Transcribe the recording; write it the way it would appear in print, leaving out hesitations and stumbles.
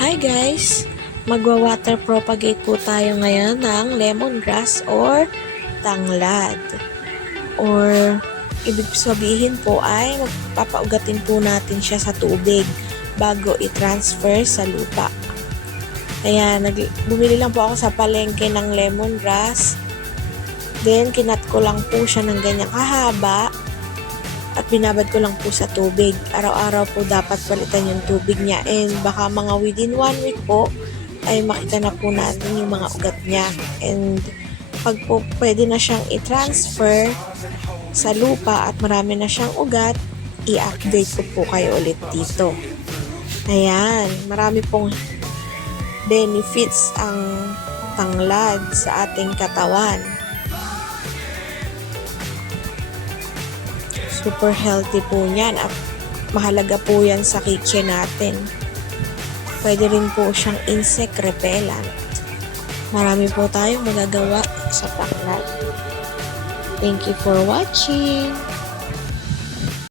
Hi guys! Magwa-water propagate po tayo ngayon ng lemongrass or tanglad. Or ibig sabihin po ay magpapaugatin po natin siya sa tubig bago i-transfer sa lupa. Kaya bumili lang po ako sa palengke ng lemongrass. Then kinat ko lang po siya ng ganyang kahaba. At binabad ko lang po sa tubig. Araw-araw po dapat palitan yung tubig niya. And baka mga within 1 week po, ay makita na po natin yung mga ugat niya. And pag po pwede na siyang i-transfer sa lupa at marami na siyang ugat, i-update ko po kayo ulit dito. Ayan, marami pong benefits ang tanglad sa ating katawan. Super healthy po niyan at mahalaga po yan sa kitchen natin. Pwede rin po siyang insect repellent. Marami po tayong magagawa sa tanglad. Thank you for watching!